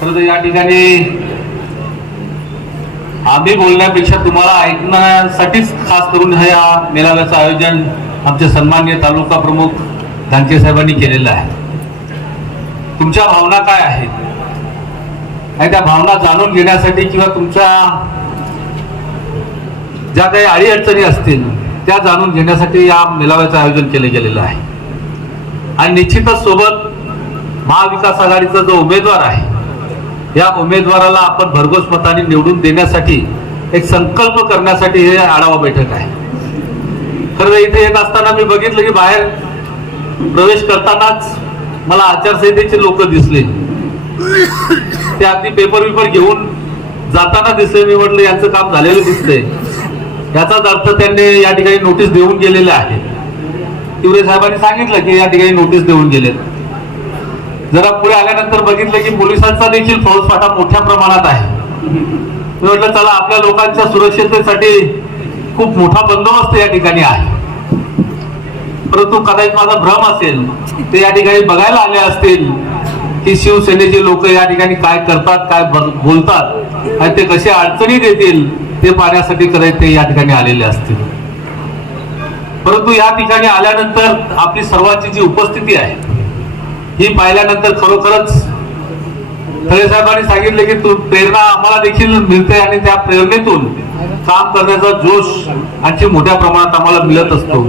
खरं तर या ठिकाणी आम्ही बोलण्यापेक्षा तुम्हाला ऐकण्यासाठीच खास करून ह्या मेळाव्याचं आयोजन आमचे सन्मान्य तालुका प्रमुख धानके साहेबांनी केलेलं आहे. तुमच्या भावना काय आहेत? आणि त्या भावना जाणून घेण्यासाठी किंवा तुमच्या ज्या काही अडीअडचणी असतील त्या जाणून घेण्यासाठी या मेळाव्याचं आयोजन केलं गेलेलं आहे. आणि निश्चितच सोबत महाविकास आघाडीचा जो उमेदवार आहे या उमेदवाराला आपण भरघोस मताने निवडून देण्यासाठी एक संकल्प करण्यासाठी हे आढावा बैठक आहे. खरं इथे येत असताना मी बघितलं की बाहेर प्रवेश करतानाच मला आचारसंहितेचे लोक दिसले. ते अगदी पेपर विपर घेऊन जाताना दिसले. मी म्हटलं यांचं काम झालेलं दिसतंय. याचाच अर्थ त्यांनी या ठिकाणी नोटीस देऊन गेलेले आहे तिवरे साहेबांनी सांगितलं की या ठिकाणी नोटीस देऊन गेलेत. जरा पुढे आल्यानंतर बघितलं की पोलिसांचा देखील फौजफाटा मोठ्या प्रमाणात आहे. मी म्हटलं चला आपल्या लोकांच्या सुरक्षिततेसाठी खूप मोठा बंदोबस्त या ठिकाणी आहे. परंतु कदाचित माझा भ्रम असेल ते या ठिकाणी बघायला आले असतील की शिवसेनेचे लोक या ठिकाणी काय करतात काय बोलतात आणि ते कसे अडचणी देतील ते पाहण्यासाठी कदाचित ते या ठिकाणी आलेले असतील. परंतु या ठिकाणी आल्यानंतर आपली सर्वांची जी उपस्थिती आहे ही पाहिल्यानंतर खरोखरच खरे साहेबांनी सांगितले की तू प्रेरणा आम्हाला देखील मिळते आणि त्या प्रेरणेतून काम करण्याचा जोश आणखी मोठ्या प्रमाणात आम्हाला मिळत असतो.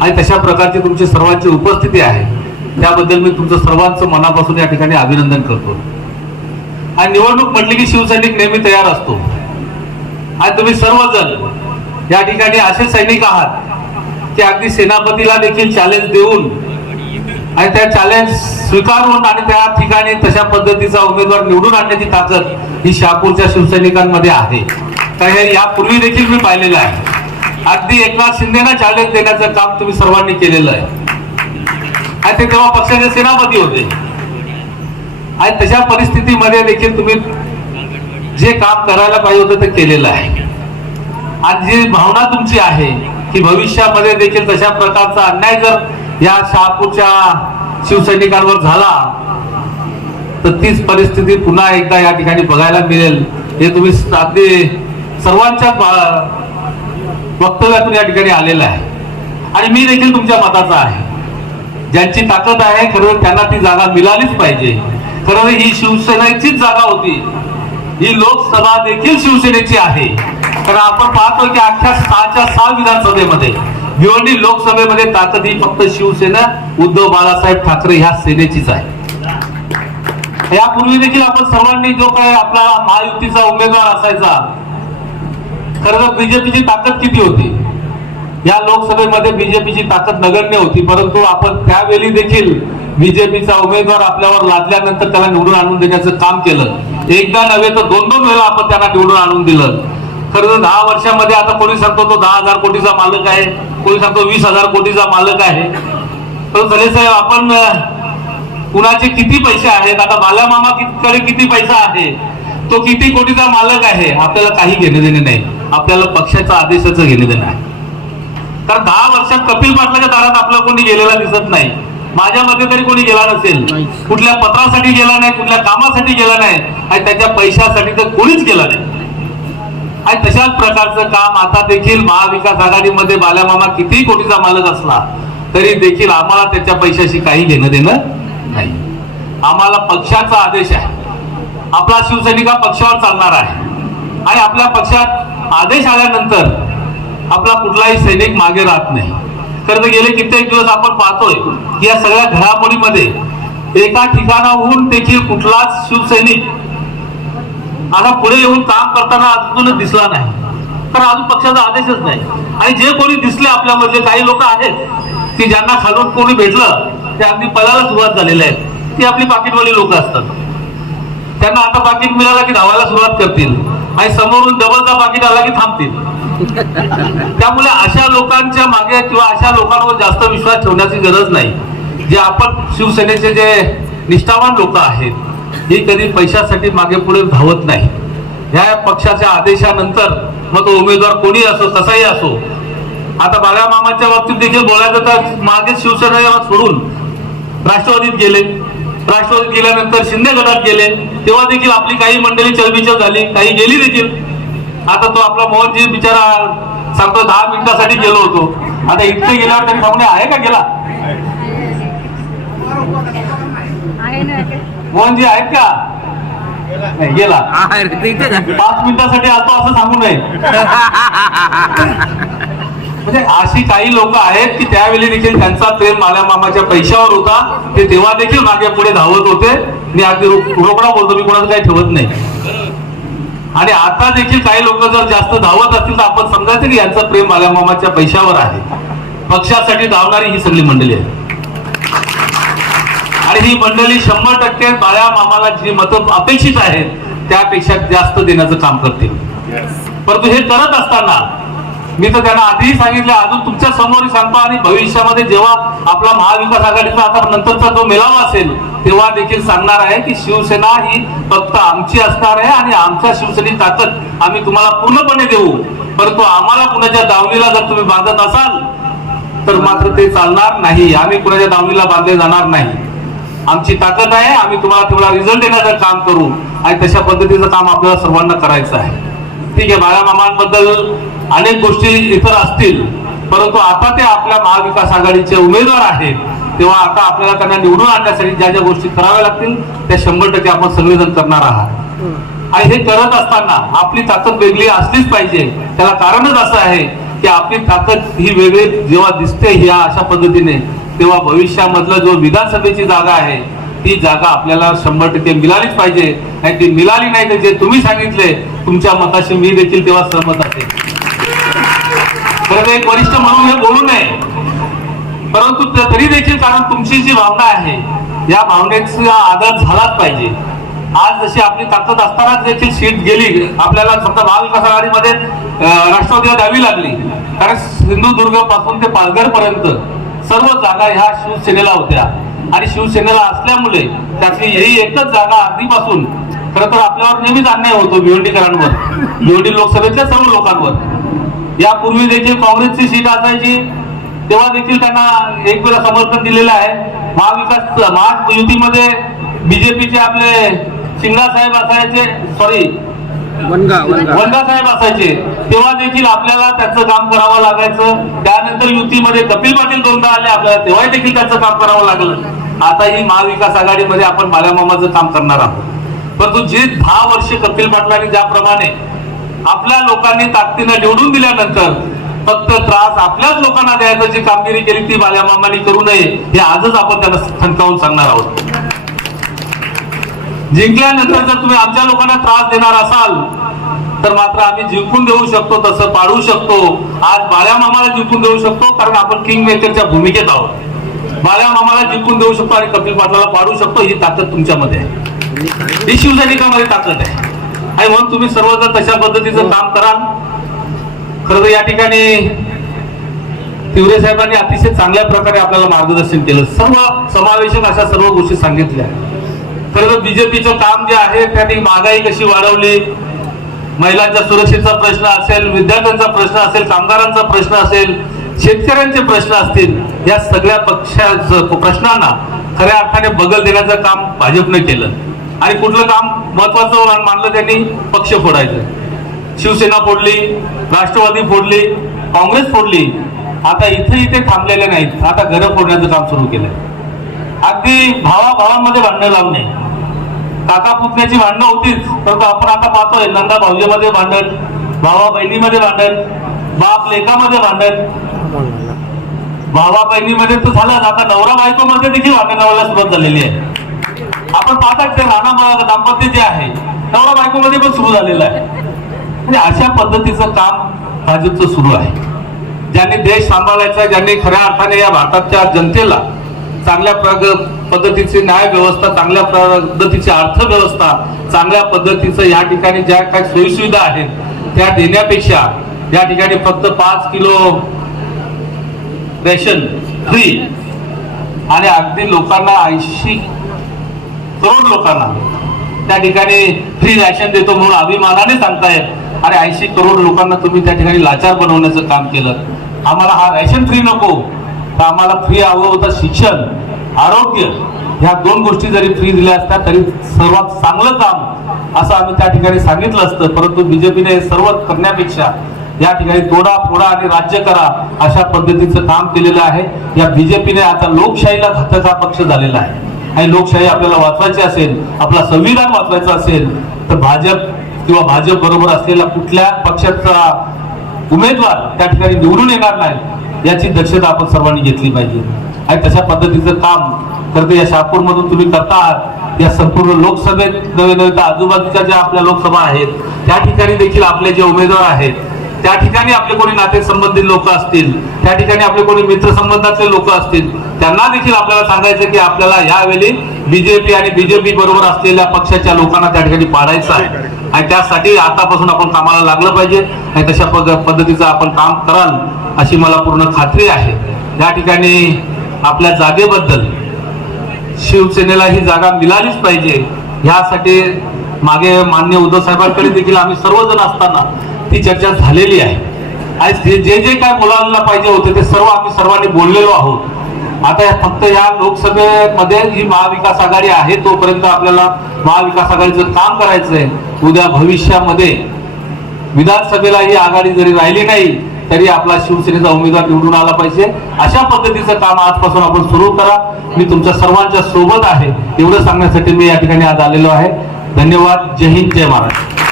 आणि तशा प्रकारची तुमची सर्वांची उपस्थिती आहे. त्याबद्दल मी तुमचं सर्वांचं मनापासून या ठिकाणी अभिनंदन करतो. आणि निवडणूक म्हटली की शिवसैनिक नेहमी तयार असतो. आणि तुम्ही सर्वजण या ठिकाणी असे सैनिक आहात की अगदी सेनापतीला देखील चॅलेंज देऊन आणि त्या चॅलेंज स्वीकारून आणि त्या ठिकाणी तशा पद्धतीचा उमेदवार निवडून आणण्याची ताकद ही शहापूरच्या शिवसैनिकांमध्ये आहे. तर हे यापूर्वी देखील मी पाहिलेलं आहे. अगदी एकनाथ शिंदेना चॅलेंज देण्याचं काम तुम्ही सर्वांनी केलेलं आहे. आणि ते तेव्हा पक्षाचे सेनापती होते. आणि तशा परिस्थितीमध्ये देखील तुम्ही जे काम करायला पाहिजे होतं ते केलेलं आहे. आणि जी भावना तुमची आहे की भविष्यामध्ये देखील तशा प्रकारचा अन्याय जर या शहापूरच्या शिवसैनिकांवर झाला तर तीच परिस्थिती पुन्हा एकदा या ठिकाणी बघायला मिळेल. हे तुम्ही अगदी सर्वांच्या वक्तव्यातून या ठिकाणी आलेलं आहे. आणि मी देखील तुमच्या मताचा आहे. ज्यांची ताकद आहे खरं त्यांना ती जागा मिळालीच पाहिजे. खरं ही शिवसेनेचीच जागा होती. ही लोकसभा देखील शिवसेनेची आहे. कारण आपण पाहतो की अख्ख्या सहाच्या सहा विधानसभेमध्ये भिवंडी लोकसभेमध्ये ताकद ही फक्त शिवसेना उद्धव बाळासाहेब ठाकरे ह्या सेनेचीच आहे. यापूर्वी देखील आपण सर्वांनी जो काय आपला महायुतीचा उमेदवार असायचा खर तर बीजेपीची ताकद किती होती? या लोकसभेमध्ये बीजेपीची ताकद नगण्य होती परंतु आपण त्यावेळी देखील बीजेपीचा उमेदवार आपल्यावर लादल्यानंतर त्याला निवडून आणून देण्याचं काम केलं. एकदा नव्हे तर दोन दोन वेळा आपण त्यांना निवडून आणून दिलं. खरं तर दहा वर्षामध्ये आता कोणी सांगतो तो दहा हजार कोटीचा मालक आहे कोणी सांगतो वीस हजार कोटीचा मालक आहे. तर सले साहेब आपण कुणाचे किती पैसे आहेत? आता बाला मामा कडे किती पैसा आहे? तो किती कोटीचा मालक आहे? आपल्याला काही घेणे देणे नाही. आपल्याला पक्षाच्या आदेशाचं घेणे देणं आहे. कारण दहा वर्षात कपिल पाटलाच्या दारात आपला कोणी गेलेला दिसत नाही. माझ्या मध्ये तरी कोणी गेला नसेल. कुठल्या पत्रासाठी गेला नाही कुठल्या कामासाठी गेला नाही. आणि त्याच्या पैशासाठी तर कोणीच गेला नाही. आणि तशाच प्रकारचं काम आता देखील महाविकास आघाडीमध्ये बाल्यामामा किती कोटीचा मालक असला तरी देखील आम्हाला त्याच्या पैशाशी काही घेणं देणं नाही. आम्हाला पक्षाचा आदेश आहे. आपला शिवसैनिक पक्षावर चालणार आहे. आणि आपल्या पक्षात आदेश आल्यानंतर आपला कुठलाही सैनिक मागे राहत नाही. खरं तर गेले कित्येक दिवस आपण पाहतोय की या सगळ्या घडामोडीमध्ये एका ठिकाणाहून देखील कुठलाच शिवसैनिक आता पुढे येऊन काम करताना अजूनच दिसला नाही. तर अजून पक्षाचा आदेशच नाही. आणि जे कोणी दिसले आपल्यामधले काही लोक आहेत की ज्यांना खालून कोणी भेटलं ते अगदी पळायला सुरुवात झालेले आहेत ती आपली पाकिटवाली लोक असतात. त्यांना आता पाकिट मिळालं की धावायला सुरुवात करतील. आणि समोरून डबलचा पाकिट आला की थांबतील. त्यामुळे अशा लोकांच्या मागे किंवा अशा लोकांवर जास्त विश्वास ठेवण्याची गरज नाही. जे आपण शिवसेनेचे जे निष्ठावान लोक आहेत ही कधी पैशासाठी मागे पुढे धावत नाही. ह्या पक्षाच्या आदेशानंतर मग तो उमेदवार कोणी असो तसाही असो. आता बाळ्या मामाच्या बाबतीत देखील बोलायचं तर मागे शिवसेना सोडून राष्ट्रवादीत गेले. राष्ट्रवादीत गेल्यानंतर शिंदे गटात गेले. तेव्हा देखील आपली काही मंडळी चलबिचल झाली काही गेली देखील. आता तो आपला मोहनजी बिचारा सांगतो दहा मिनिटासाठी गेलो होतो. आता इतके गेल्यावर तरी थांबणे आहे का गेला? आहे ना. मोहनजी आहेत का? नाही गेला. पाच मिनिटासाठी आलो असं सांगू नये. म्हणजे अशी काही लोक आहेत की त्यावेळी देखील त्यांचा प्रेम माल्या मामाच्या पैशावर होता. ते तेव्हा देखील मागे पुढे धावत होते. मी अगदी रोकडा बोलतो मी कोणाचं काही ठेवत नाही. आणि आता देखील काही लोक जर जास्त धावत असतील तर आपण समजायचं की यांचं प्रेम माल्या मामाच्या पैशावर आहे. पक्षासाठी धावणारी ही सगळी मंडळी आहे आणि ही मंडळी शंभर टक्के बाळ्या मामाला जी मतं अपेक्षित आहेत त्यापेक्षा जास्त देण्याचं काम करतील परंतु हे करत असताना मी तर त्यांना आधीही सांगितलं अजून तुमच्यासमोर सांगतो आणि भविष्यामध्ये जेव्हा आपला महाविकास आघाडीचा आता नंतरचा जो मेळावा असेल तेव्हा देखील सांगणार आहे की शिवसेना ही फक्त आमची असणार आहे आणि आमच्या शिवसेनेची ताकद आम्ही तुम्हाला पूर्णपणे देऊ. परंतु आम्हाला कुणाच्या दावणीला जर तुम्ही बांधत असाल तर मात्र ते चालणार नाही. आम्ही कुणाच्या दावणीला बांधले जाणार नाही. आमची ताकद आहे आम्ही तुम्हाला तेवढा रिझल्ट देण्याचं काम करू. आणि तशा पद्धतीचं काम आपल्याला सर्वांना करायचं आहे. ठीक आहे बाळा मामांबद्दल अनेक गोष्टी इतर असतील परंतु आता ते आपल्या महाविकास आघाडीचे उमेदवार आहेत. तेव्हा आता आपल्याला त्यांना निवडून आणण्यासाठी ज्या ज्या गोष्टी कराव्या लागतील त्या शंभर टक्के आपण संवेदन करणार आहात. आणि हे करत असताना आपली ताकद वेगळी असलीच पाहिजे. त्याला कारणच असं आहे की आपली ताकद ही वेगळी जेव्हा दिसते ह्या अशा पद्धतीने. तेव्हा भविष्यामधलं जो विधानसभेची जागा आहे ती जागा आपल्याला शंभर टक्के मिळालीच पाहिजे. आणि ती मिळाली नाही तर जे तुम्ही सांगितले तुमच्या मताशी मी देखील तेव्हा सहमत असेल खरं तर एक वरिष्ठ म्हणून हे बोलू नये. परंतु तरी देखील कारण तुमची जी भावना आहे या भावनेचा आदर झालाच पाहिजे. आज जशी आपली ताकद असतानाच देखील सीट गेली आपल्याला समजा महाविकास आघाडीमध्ये राष्ट्रवादीला द्यावी लागली. कारण सिंधुदुर्गपासून ते पालघर पर्यंत सर्व जागा ह्या शिवसेनेला होत्या. आणि शिवसेनेला असल्यामुळे त्यातली ही एकच जागा आधीपासून खरं तर आपल्यावर नेहमीच अन्याय होतो भिवंडीकरांवर भिवंडी लोकसभेतल्या सर्व लोकांवर. यापूर्वी देखील काँग्रेसची सीट असायची तेव्हा देखील त्यांना एक वेळा समर्थन दिलेलं आहे. महाविकास महायुतीमध्ये बीजेपीचे आपले सिंगा साहेब असायचे सॉरी वनगा साहेब असायचे. तेव्हा देखील आपल्याला त्याचं काम करावं लागायचं. त्यानंतर युतीमध्ये कपिल पाटील दोनदा आले आपल्याला तेव्हा देखील त्याचं काम करावं लागलं. आता ही महाविकास आघाडीमध्ये आपण माल्यामामाचं काम करणार आहोत. परंतु जे दहा वर्ष कपिल पाटलांनी ज्याप्रमाणे आपल्या लोकांनी ताकदीनं निवडून दिल्यानंतर फक्त त्रास आपल्याच लोकांना द्यायचं जी कामगिरी केली ती मामांनी करू नये हे आजच आपण त्यांना ठणकावून सांगणार आहोत. जिंकल्यानंतर जर तुम्ही आमच्या लोकांना त्रास देणार असाल तर मात्र आम्ही जिंकून देऊ शकतो तसं पाडू शकतो. आज बाळ्या मामाला जिंकून देऊ शकतो कारण आपण किंग मेकरच्या भूमिकेत आहोत. बाळ्या मामाला जिंकून देऊ शकतो आणि कपिल पाटलाला पाडू शकतो ही ताकद तुमच्यामध्ये आहे. ही शिवसैनिकामध्ये ताकद आहे. आणि म्हणून तुम्ही सर्वजण तशा पद्धतीचं काम कराल. खरं तर या ठिकाणी तिवरे साहेबांनी अतिशय चांगल्या प्रकारे आपल्याला मार्गदर्शन केलं. सर्व समावेशक अशा सर्व गोष्टी सांगितल्या. खरं तर बीजेपीचं काम जे आहे त्यांनी महागाई कशी वाढवली? महिलांच्या सुरक्षेचा प्रश्न असेल विद्यार्थ्यांचा प्रश्न असेल कामगारांचा प्रश्न असेल शेतकऱ्यांचे प्रश्न असतील या सगळ्या पक्षाचं प्रश्नांना खऱ्या अर्थाने बगल देण्याचं काम भाजपने केलं. आणि कुठलं काम महत्वाचं मानलं त्यांनी? पक्ष फोडायचं. शिवसेना फोडली राष्ट्रवादी फोडली काँग्रेस फोडली. आता इथे इथे थांबलेले नाहीत. आता घरं फोडण्याचं काम सुरू केलंय. अगदी भावा भावांमध्ये भांडणं लावू नये काका पुतण्याची भांडणं होतीच परंतु आपण आता पाहतोय नंदा भाऊजीमध्ये भांडण भावा बहिणीमध्ये भांडण बाप लेखामध्ये भांडण. भावा बहिणीमध्ये तर झालं आता नवरा बायको मध्ये देखील भांडण लावायला सुरुवात झालेली आहे. आपण पाहतात ते राणा दाम्पत्य जे आहे नवरा बायको मध्ये पण सुरू झालेलं आहे. म्हणजे अशा पद्धतीचं काम भाजपचं सुरू आहे. ज्यांनी देश सांभाळायचा ज्यांनी खऱ्या अर्थाने या भारताच्या जनतेला चांगल्या प्रग- पद्धतीची न्यायव्यवस्था चांगल्या पद्धतीची अर्थव्यवस्था चांगल्या पद्धतीचं या ठिकाणी ज्या काही सोयीसुविधा आहेत त्या देण्यापेक्षा या ठिकाणी फक्त पाच किलो रेशन फ्री आणि अगदी लोकांना ऐंशी करोड लोकांना त्या ठिकाणी फ्री रॅशन देतो म्हणून अभिमानाने सांगताय आणि ऐंशी करोड लोकांना तुम्ही त्या ठिकाणी लाचार बनवण्याचं काम केलं. आम्हाला हा रॅशन फ्री नको. तर आम्हाला फ्री हवं होतं शिक्षण आरोग्य ह्या दोन गोष्टी जरी फ्री दिल्या असत्या तरी सर्वात चांगलं काम असं आम्ही त्या ठिकाणी सांगितलं असतं. परंतु बीजेपीने हे सर्व करण्यापेक्षा या ठिकाणी तोडा फोडा आणि राज्य करा अशा पद्धतीचं काम केलेलं आहे. या बीजेपीने आता लोकशाहीला घातक पक्ष झालेला आहे. आणि लोकशाही आपल्याला वाचवायची असेल आपला संविधान वाचवायचं असेल तर भाजप किंवा भाजप बरोबर असलेला कुठल्या पक्षाचा उमेदवार त्या ठिकाणी निवडून येणार नाही. याची दक्षता आपण सर्वांनी घेतली पाहिजे. आणि तशा पद्धतीचं काम करते. या शहापूरमधून तुम्ही करता आहात या संपूर्ण लोकसभेत नव्हे नव्हे तर आजूबाजूच्या ज्या आपल्या लोकसभा आहेत त्या ठिकाणी देखील आपले जे उमेदवार आहेत त्या ठिकाणी आपले कोणी नाते संबंधित लोक असतील त्या ठिकाणी आपले कोणी मित्रसंबंधातले लोक असतील त्यांना देखील आपल्याला सांगायचं की आपल्याला यावेळी बीजेपी आणि बीजेपी बरोबर असलेल्या पक्षाच्या लोकांना त्या ठिकाणी पाडायचं आहे. आणि त्यासाठी आतापासून आपण कामाला लागलं पाहिजे. आणि तशा पद्धतीचं आपण काम कराल अशी मला पूर्ण खात्री आहे. या ठिकाणी आपल्या जागेबद्दल शिवसेनेला ही जागा मिळालीच पाहिजे. ह्यासाठी मागे मान्य उद्धव साहेबांकडे देखील आम्ही सर्वजण असताना ती चर्चा झालेली आहे. आणि जे जे जे काय बोलायला पाहिजे होते ते सर्व आम्ही सर्वांनी बोललेलो आहोत. आता फक्त या लोकसभेमध्ये ही महाविकास आघाडी आहे तोपर्यंत आपल्याला महाविकास आघाडीचं काम करायचं आहे उद्या भविष्यामध्ये विधानसभेला ही आघाडी जरी राहिली नाही तरी आपला शिवसेनेचा उमेदवार निवडून आला पाहिजे. अशा पद्धतीचं काम आजपासून आपण सुरू करा. मी तुमच्या सर्वांच्या सोबत आहे. एवढं सांगण्यासाठी मी या ठिकाणी आज आलेलो आहे. धन्यवाद. जय हिंद. जय महाराष्ट्र.